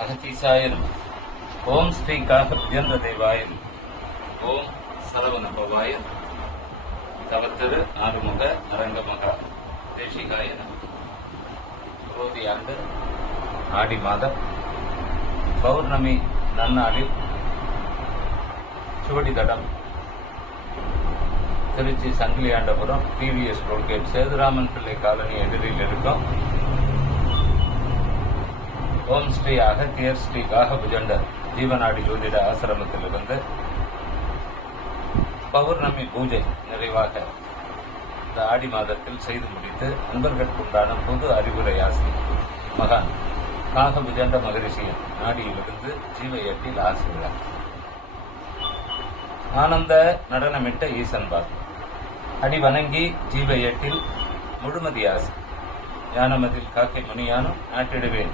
அகத்தீசாயனம். ஓம் ஸ்ரீ காகத்யந்த தேவாயன். ஓம் சரவணபவாய. தவத்திரு ஆறுமுக அரங்கமகா தேசிகாயனம். குரோதி ஆண்டு ஆடி மாதம் பௌர்ணமி நன்னாளில் சுவடி தடம் திருச்சி சங்கிலியாண்டபுரம் டிவிஎஸ் டோல்கேட் சேதுராமன் பிள்ளை காலனி எதிரில் இருக்கும் ஓம் ஸ்ரீ அகத்தியர் ஸ்ரீ காகபுஜண்டர் ஜீவநாடி ஜோதிட ஆசிரமத்திலிருந்து பௌர்ணமி பூஜை நிறைவாக இந்த ஆடி மாதத்தில் செய்து முடித்து அன்பர்களுக்குண்டான பொது அறிவுரை ஆசி மகான் காகபுஜண்ட மகரிஷியின் நாடியிலிருந்து ஜீவயத்தில் ஆசிரியர் ஆனந்த நடனமிட்ட ஈசன்பாத் அடி வணங்கி ஜீவயத்தில் முழுமதி ஆசி ஞானமதில் காக்கை முனியானும் நாட்டிடுவேன்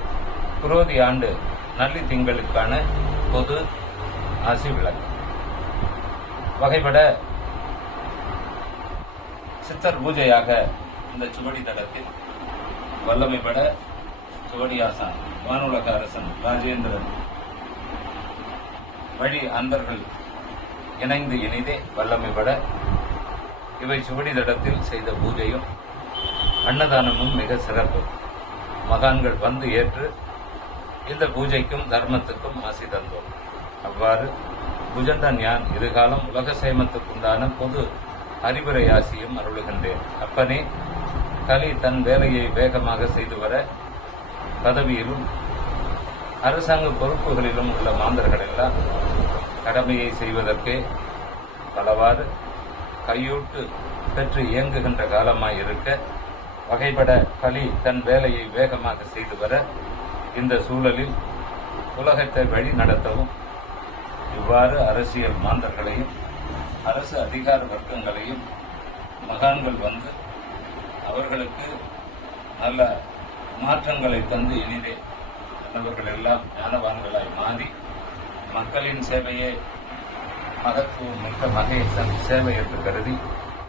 குரோதி ஆண்டு நல்லி திங்களுக்கான பொது ஆசி விளக்கு வகைப்பட சித்தர் பூஜையாக இந்த சுவடி தடத்தில் வல்லமைப்பட சுவடியாசான் வானுலக அரசன் ராஜேந்திரன் வழி அன்பர்கள் இணைந்து இனிதே வல்லமைப்பட இவை சுவடி தடத்தில் செய்த பூஜையும் அன்னதானமும் மிக சிறப்பு. மகான்கள் வந்து ஏற்று இந்த பூஜைக்கும் தர்மத்துக்கும் ஆசி தந்தோம். அவ்வாறு புஜண்டன் யான் இதுகாலம் உலக சேமத்துக்குண்டான பொது அறிவுரை ஆசியும் அருளுகின்றேன். அப்பனே, கலி தன் வேலையை வேகமாக செய்து வர பதவியிலும் அரசாங்க பொறுப்புகளிலும் உள்ள மாந்தர்கள் எல்லாம் கடமையை செய்வதற்கே பலவாறு கையூட்டு பெற்று இயங்குகின்ற காலமாயிருக்க வகைப்பட கலி தன் வேலையை வேகமாக செய்து வர இந்த சூழலில் உலகத்தை வழி நடத்தவும் இவ்வாறு அரசியல் மாந்தர்களையும் அரசு அதிகார வர்க்கங்களையும் மகான்கள் வந்து அவர்களுக்கு நல்ல மாற்றங்களை தந்து இனிதே நல்லவர்கள் எல்லாம் ஞானவான்களாய் மாறி மக்களின் சேவையே மகத்துவம் மிக்க மகேசன் சேவை என்று கருதி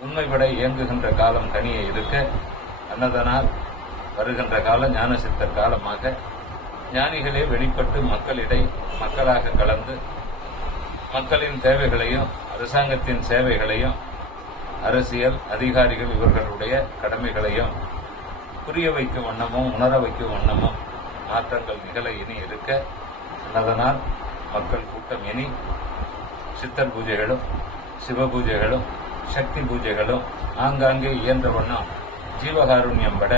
உண்மைப்பட இயங்குகின்ற காலம் தனியே இருக்க அன்னதனால் வருகின்ற காலம் ஞான சித்தர் காலமாக ஞானிகளே வெளிப்பட்டு மக்களிடை மக்களாக கலந்து மக்களின் தேவைகளையும் அரசாங்கத்தின் சேவைகளையும் அரசியல் அதிகாரிகள் இவர்களுடைய கடமைகளையும் புரிய வைக்கும் வண்ணமும் உணர வைக்கும் வண்ணமும் மாற்றங்கள் நிகழ இனி இருக்க அதனால் மக்கள் கூட்டம் இனி சித்தர் பூஜைகளும் சிவ பூஜைகளும் சக்தி பூஜைகளும் ஆங்காங்கே இயன்ற வண்ணம் ஜீவகாருண்யம் பட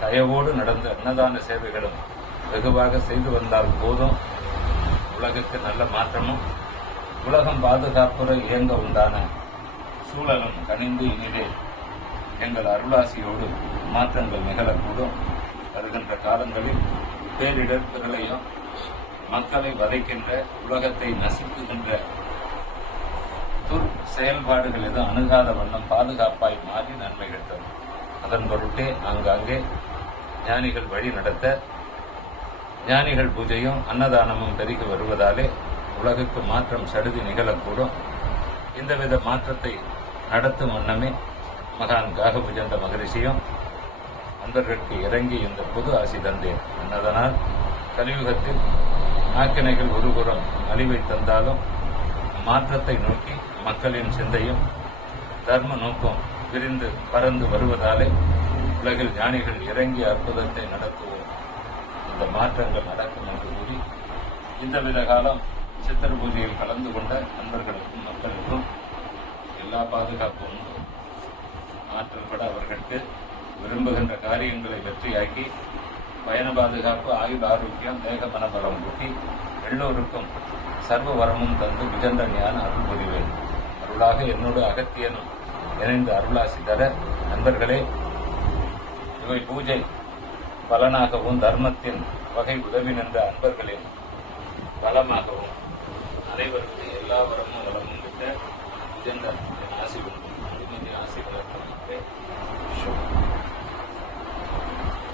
தயவோடு நடந்த அன்னதான சேவைகளும் வெகுவாக செய்து வந்தால் போதும் உலகுக்கு நல்ல மாற்றமும் உலகம் பாதுகாப்புற இயங்க உண்டான சூழலும் கனிந்து இனிதே எங்கள் அருளாசியோடு மாற்றங்கள் நிகழக்கூடும். வருகின்ற காலங்களில் பேரிடர்களையும் மக்களை வதைக்கின்ற உலகத்தை நசுக்குகின்ற செயல்பாடுகள் எதுவும் அணுகாத வண்ணம் பாதுகாப்பாய் மாறி நன்மைகள் தரும். அதன் பொருட்டே ஆங்காங்கே ஞானிகள் வழி நடத்த ஞானிகள் பூஜையும் அன்னதானமும் பெருகி வருவதாலே உலகுக்கு மாற்றம் சடுதி நிகழக்கூடும். இந்தவித மாற்றத்தை நடத்தும் வண்ணமே மகான் காகபுஜண்ட மகரிஷியும் அன்பர்களுக்கு இறங்கி இந்த பொது ஆசி தந்தேன். அன்னதனால் கலியுகத்தில் ஆக்கினைகள் ஒருபுறம் அழிவை தந்தாலும் மாற்றத்தை நோக்கி மக்களின் சிந்தையும் தர்ம நோக்கம் விரிந்து பறந்து வருவதாலே உலகில் ஞானிகள் இறங்கி அற்புதத்தை நடத்துவோம். இந்த மாற்றங்கள் நடக்கும் என்று கூறி இந்தவித காலம் சித்தர் பூஜையில் கலந்து கொண்ட நண்பர்களுக்கும் மக்களுக்கும் எல்லா பாதுகாப்பும் உண்டு. ஆற்றல் பட அவர்களுக்கு விரும்புகின்ற காரியங்களை வெற்றியாக்கி பயண பாதுகாப்பு, ஆயுள் ஆரோக்கியம், தேக மனபலம் ஊட்டி எல்லோருக்கும் சர்வ வரமும் தந்து விஜண்ட ஞான அருள் புரிவேன். அருளாக என்னோடு அகத்தியனும் இணைந்து அருளாசி தர நண்பர்களே, இவை பூஜை பலனாகவும் தர்மத்தின் வகை உதவி நின்ற அன்பர்களின் பலமாகவும் அனைவருக்கும் எல்லா வரமும் வளமும் விட்ட விஜண்ட ஆசி உண்டு. ஆசி வளர்க்க